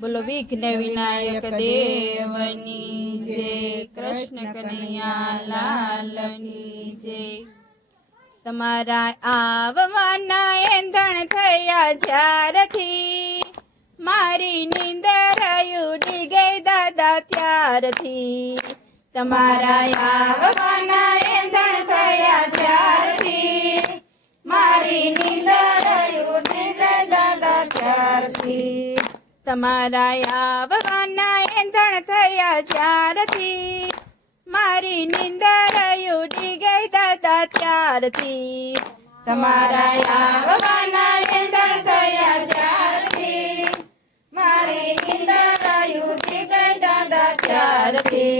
બોલો વિઘ્ન વિનાયક દેવની જય, કૃષ્ણ કનૈયા લાલની જય। તમારા આવવાના એંધણ થયા જ્યારથી, મારી નીંદર ઉડી ગઈ દાદા ત્યારથી। તમારા આવવાના એંધણ થયા જ્યારથી, મારી નીંદર ઉડી ગઈ દાદા ત્યારથી। તમારા આવવાના એંધણ થયા જ્યારથી, મારી નીંદર ઉડી ગઈ દાદા ત્યારથી। તમારા આવવાના એંધણ થયા જ્યારથી, મારી નીંદર ઉડી ગઈ દાદા ત્યારથી।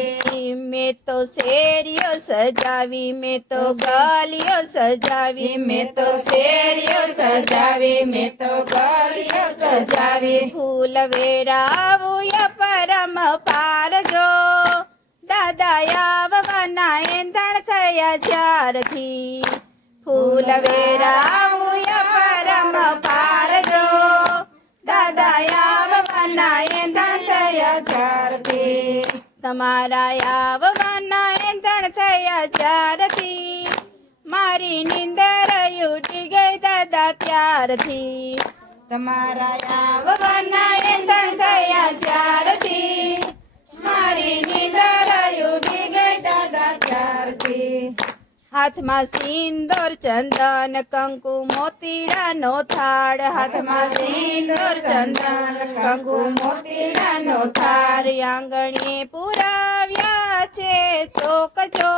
મેં તો શેરીઓ સજાવી, મેં તો ગલીઓ સજાવી, મેં તો શેરીઓ સજાવી, મેં તો ગલીઓ સજાવી। ફૂલ વેરાવું પરમ પારજો, દાદા આવવાના એંધણ થયા જ્યારથી। ફૂલ વેરાવું પરમ પારજો, દાદા આવવાના એંધણ થયા જ્યારથી। તમારા આવવાના એંધણ થયા જ્યારથી, મારી નીંદર ઉડી ગઈ દાદા ત્યારથી। તમારા આવવાના એંધણ થયા જ્યારથી, મારી નીંદર ઉડી ગઈ દાદા ત્યારથી। હાથમાં સિંદૂર ચંદન કંકુ મોતીડાનો થાળ, હાથમાં સિંદૂર ચંદન કંકુ મોતીડાનો થાળ। આંગણીએ પુરાવ્યા છે ચોકજો,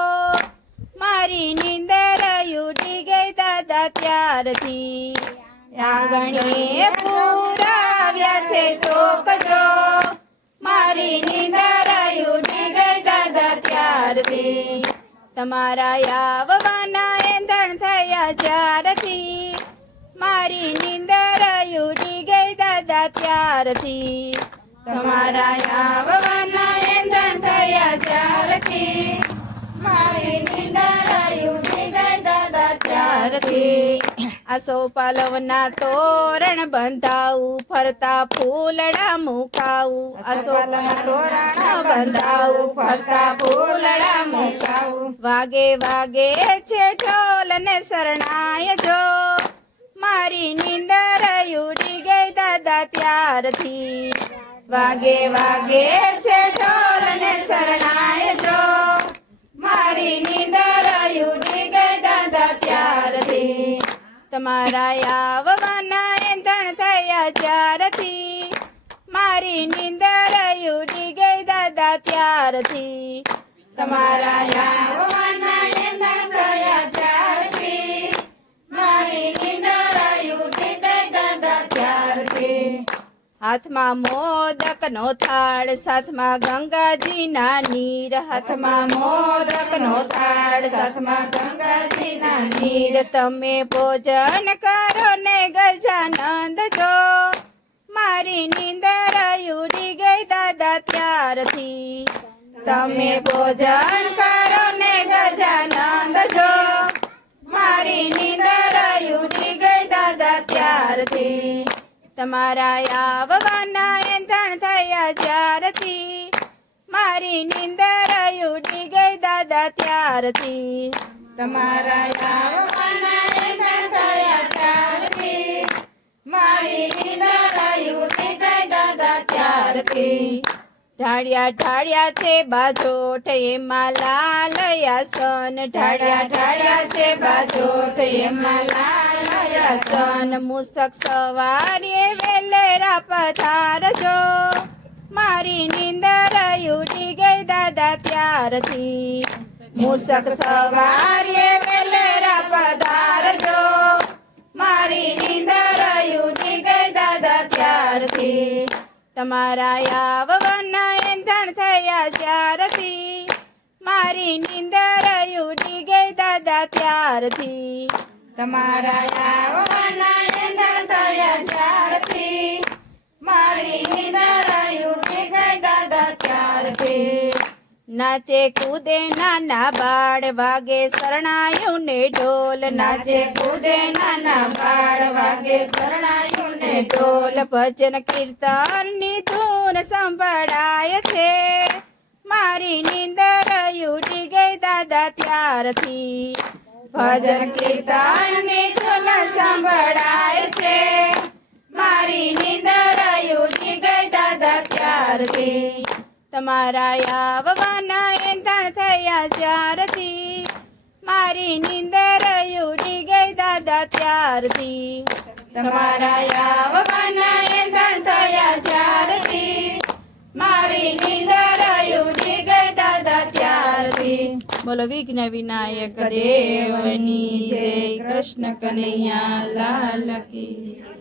મારી નીંદર ઉડી ગઈ દાદા ત્યારથી। આંગણીએ પુરાવ્યા છે ચોકજો, મારી નીંદર ઉડી ગઈ દાદા ત્યારથી। તમારા આવવાના એંધણ થયા જ્યારથી, મારી નીંદર ઉડી ગઈ દાદા ત્યારથી। તમારા આવવાના એંધણ થયા જ્યારથી, મારી નીંદર ઉડી ગઈ દાદા ત્યારથી। આસો પાલવના તોરણ બંધાવું, ફરતા ફૂલડા મુકાવું, આસો તોરણ બંધાવું, ફરતા ફૂલડા મુકાવું। વાગે વાગે છે ઢોલ ને શરણાય જો, મારી નીંદર ઉડી ગઈ દાદા ત્યારથી। વાગે વાગે છે ઢોલ ને શરણાય જો, મારી નીંદર ઉડી ગઈ દાદા ત્યારથી। તમારા આવવાના એંધણ થયા જ્યારથી, મારી નીંદર ઉડી ગઈ દાદા ત્યારથી। તમારા આવવાના એંધણ થયા જ્યારથી, મારી નીંદર ઉડી ગઈ દાદા ત્યારથી। હાથમાં મોદકનો થાળ, સાથમાં ગંગાજીના નીર, હાથમાં મોદકનો થાળ, સાથમાં ગંગાજીના નીર। તમે ભોજન કરો ને ગજાનંદ જો, મારી નીંદર ઉડી ગઈ દાદા ત્યારથી। તમે ભોજન કરો ને ગજાનંદ જો, મારી નીંદર ઉડી ગઈ દાદા ત્યારથી। તમારા આવવાના એંધણ થયા જ્યારથી, મારી નીંદર ઉડી ગઈ દાદા ત્યારથી। તમારા આવવાના એંધણ થયા જ્યારથી, મારી નીંદર ઉડી ગઈ દાદા ત્યારથી। ઢાળિયા ઢાળિયા છે બાજોઠ, એમાં લાલ આસન, ઢાળિયા ઢાળિયા છે બાજોઠ, એમાં લાલ આસન। મુસક સવારે વેલેરા પધારજો, મારી નીંદર ઉડી ગઈ દાદા ત્યારથી। મુસક સવારે વેલેરા પધારજો, મારી નીંદર ઉડી ગઈ દાદા ત્યારથી। તમારા આવવાના એંધણ થયા જ્યારથી, મારી નીંદર ઉડી ગઈ દાદા ત્યારથી। તમારા આવવાના એંધણ થયા જ્યારથી, મારી નીંદર ઉડી ગઈ દાદા ત્યારથી। નાચે કૂદે નાના બાળ વાગે શરણાયું ને ઢોલ નાચે કૂદે નાના બાળ વાગે શરણાયું ને ઢોલ ભજન કીર્તનની ધૂન સંભળાય છે મારી નીંદર ઉડી ગઈ દાદા ત્યારથી ભજન કીર્તનની ધૂન સંભળાય છે મારી નીંદર ઉડી ગઈ દાદા ત્યારથી તમારા આવવાના એંધાણ થયા જ્યારથી મારી નીંદર ઉડી ગઈ દાદા ત્યારથી તમારા આવવાના એંધાણ થયા જ્યારથી મારી નીંદર ઉડી ગઈ દાદા ત્યારથી બોલો વિઘ્ન વિનાયક દેવની જય કૃષ્ણ કનૈયા લાલ કી જય.